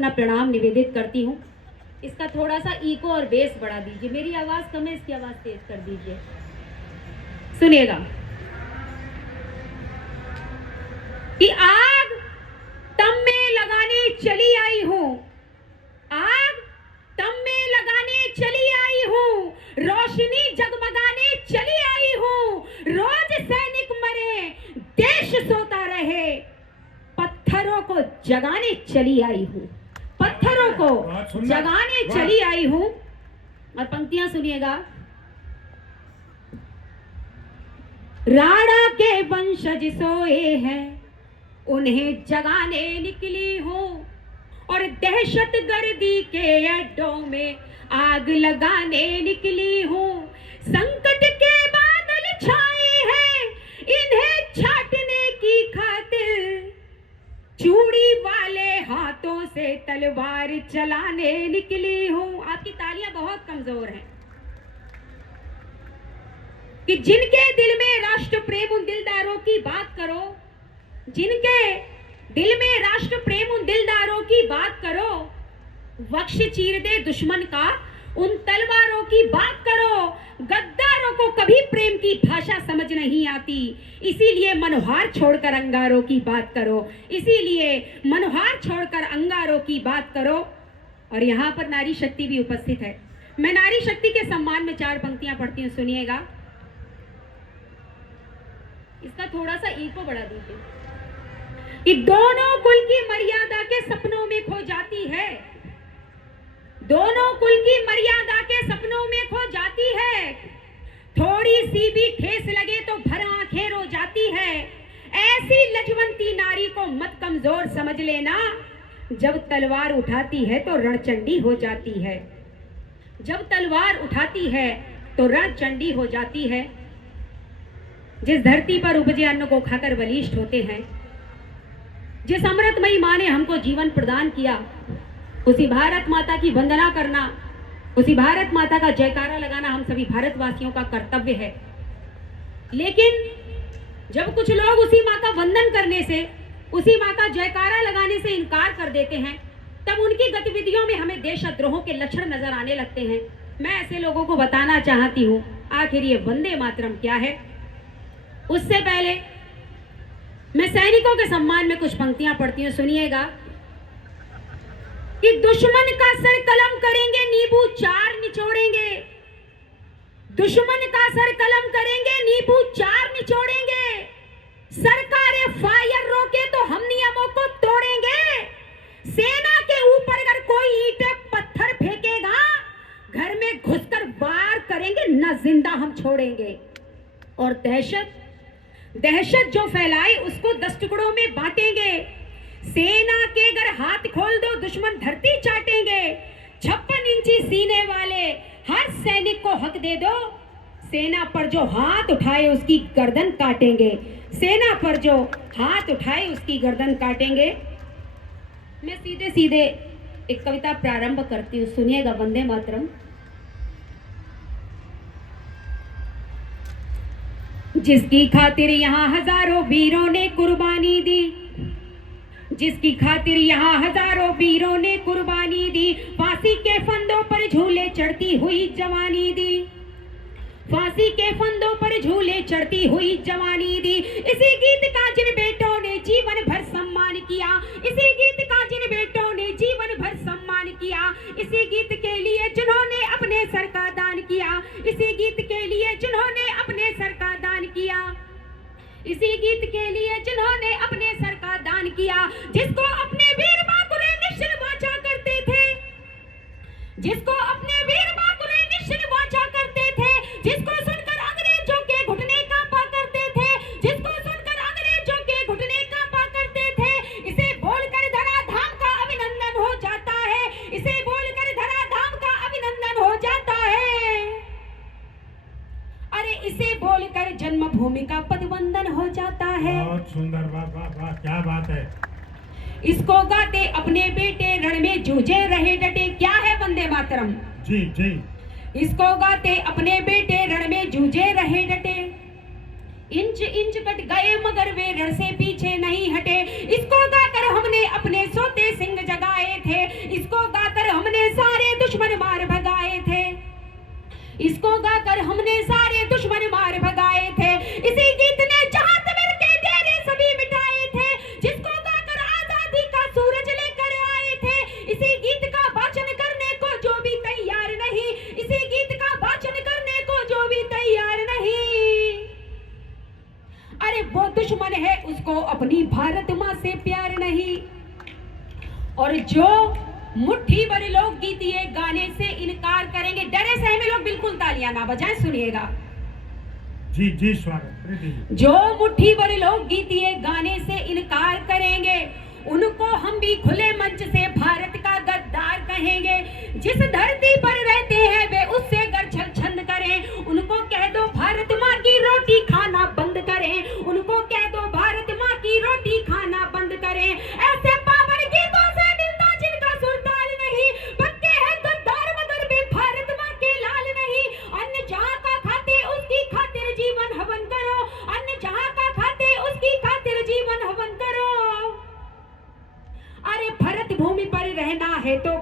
अपना प्रणाम निवेदित करती हूँ। इसका थोड़ा सा इको और बेस बढ़ा दीजिए। मेरी आवाज कम है, इसकी आवाज तेज कर दीजिए। सुनिएगा कि आग तम में लगाने चली आई हूँ, आग तम में लगाने चली आई हूँ, रोशनी जगमगाने चली आई हूँ। रोज सैनिक मरे, देश सोता रहे, पत्थरों को जगाने चली आई हूँ, पत्थरों को जगाने चली आई हूँ। और पंक्तियां सुनिएगा। राणा के वंशज सोए हैं, उन्हें जगाने निकली हूँ, और दहशत गर्दी के अड्डों में आग लगाने निकली हूँ। संकट के बादल छाए हैं, इन्हें छाटने की खातिर चूड़ी वाले हाथों से तलवार चलाने निकली हूँ। आपकी तालियां बहुत कमजोर हैं। कि जिनके दिल में राष्ट्र प्रेम उन दिलदारों की बात करो, जिनके दिल में राष्ट्र प्रेम उन दिलदारों की बात करो, वक्ष चीर दे दुश्मन का उन तलवारों की बात करो। गद्दारों को कभी प्रेम की भाषा समझ नहीं आती, इसीलिए मनोहार छोड़कर अंगारों की बात करो, इसीलिए मनोहार छोड़कर अंगारों की बात करो। और यहाँ पर नारी शक्ति भी उपस्थित है। मैं नारी शक्ति के सम्मान में 4 पंक्तियां पढ़ती हूँ, सुनिएगा। इसका थोड़ा सा इको बढ़ा दीजिए। कि दोनों कुल की मर्यादा के सपनों में खो जाती है, दोनों कुल की मर्यादा के सपनों में खो जाती है। थोड़ी सी भी ठेस लगे तो भर आंखें रो जाती है। ऐसी लजवंती नारी को मत कमजोर समझ लेना, जब तलवार उठाती है तो रणचंडी हो जाती है, जब तलवार उठाती है तो रणचंडी हो जाती है। जिस धरती पर उपजे अन्न को खाकर बलिष्ठ होते हैं, जिस अमृतमयी माँ ने हमको जीवन प्रदान किया, उसी भारत माता की वंदना करना, उसी भारत माता का जयकारा लगाना हम सभी भारतवासियों का कर्तव्य है। लेकिन जब कुछ लोग उसी माँ का वंदन करने से, उसी माँ का जयकारा लगाने से इनकार कर देते हैं, तब उनकी गतिविधियों में हमें देशद्रोहों के लक्षण नजर आने लगते हैं। मैं ऐसे लोगों को बताना चाहती हूँ, आखिर ये वंदे मातरम क्या है। उससे पहले मैं सैनिकों के सम्मान में कुछ पंक्तियां पढ़ती हूँ, सुनिएगा। कि दुश्मन का सर कलम करेंगे, नींबू 4 निचोड़ेंगे, दुश्मन का सर कलम करेंगे, नींबू 4 निचोड़ेंगे। सरकारें फायर रोके तो हम नियमों को तोड़ेंगे। सेना के ऊपर अगर कोई ईंटें पत्थर फेंकेगा, घर में घुसकर वार करेंगे, न जिंदा हम छोड़ेंगे। और दहशत जो फैलाई उसको 10 टुकड़ों में बांटेंगे। सेना के अगर हाथ खोल दो दुश्मन धरती चाटेंगे। 56 इंची सीने वाले हर सैनिक को हक दे दो, सेना पर जो हाथ उठाए उसकी गर्दन काटेंगे, सेना पर जो हाथ उठाए उसकी गर्दन काटेंगे। मैं सीधे सीधे एक कविता प्रारंभ करती हूँ, सुनिएगा। वंदे मातरम। जिसकी खातिर यहाँ हजारों वीरों ने कुर्बानी दी, जिसकी खातिर यहाँ हजारों वीरों ने कुर्बानी दी, फांसी के फंदों पर झूले चढ़ती हुई जवानी दी, फांसी के फंदों पर झूले चढ़ती हुई जवानी दी। इसी गीत का जिन बेटों ने जीवन भर सम्मान किया, इसी गीत का जिन बेटों ने जीवन भर सम्मान किया, इसी गीत के लिए जिन्होंने अपने सर का दान किया, इसी गीत के लिए जिन्होंने अपने सर का दान किया, इसी गीत के लिए जिन्होंने अपने सर का दान किया। जिसको अपने वीर बाकुले निश्चल वाचा करते थे, जिसको अपने वीर बाकुले निश्चल वाचा करते थे, जिसको सुनकर अंग्रेजों के घुटने कांपा करते थे, जिसको सुनकर अंग्रेजों के घुटने कांपा करते थे। इसे बोलकर धराधाम का अभिनंदन हो जाता है, इसे बोलकर धराधाम का अभिनंदन हो जाता है। अरे इसे बोलकर जन्मभूमि का पदवंदन हो जाता है। बहुत सुंदर, वाह, क्या बात है। इसको गाते अपने बेटे रण में जूझे रहे डटे। क्या है वंदे मातरम? जी जी। इसको गाते अपने बेटे रण में जूझे रहे डटे। इंच इंच कट गए मगर वे रण से पीछे नहीं हटे। इसको गाकर हमने अपने सोते सिंह जगाए थे, इसको गाकर हमने सारे दुश्मन मार भगाए थे, इसको गाकर हमने सारे दुश्मन मार भगाए थे। इसी गीत ने जहां तमिल के डेरे सभी मिटाए थे, जिसको गाकर आजादी का सूरज लेकर आए थे। इसी गीत का वाचन करने को जो भी तैयार नहीं, इसी गीत का वाचन करने को जो भी तैयार नहीं, अरे वो दुश्मन है उसको अपनी भारत माँ से प्यार नहीं। और जो मुट्ठी भर लोग गीत ये गाने से इनकार करेंगे, डरे सहमे लोग बिल्कुल तालियां ना बजाएं, सुनिएगा। जी जी स्वागत प्रीति जी। जो मुट्ठी भर लोग गीत ये गाने से इनकार करेंगे, उनको हम भी खुले मंच से भारत का गद्दार कहेंगे। जिस धरती पर रहते हैं वे उससे गर छंद करें, उनको कह दो भारत माँ की रोटी खाना बंद करें, उनको कह दो भारत माँ की रोटी खाना बंद करें। ऐसे पावन गीतों से मिलता जिनका सुरताल नहीं, पक्के हैं गद्दार मगर वे भारत माँ के लाल नहीं। अन्न जहाँ का खाते उसकी खातिर जीवन हवन करो, अन्न जहाँ का खाते उसकी खातिर जीवन हवन करो। अरे भारत भूमि पर रहना है तो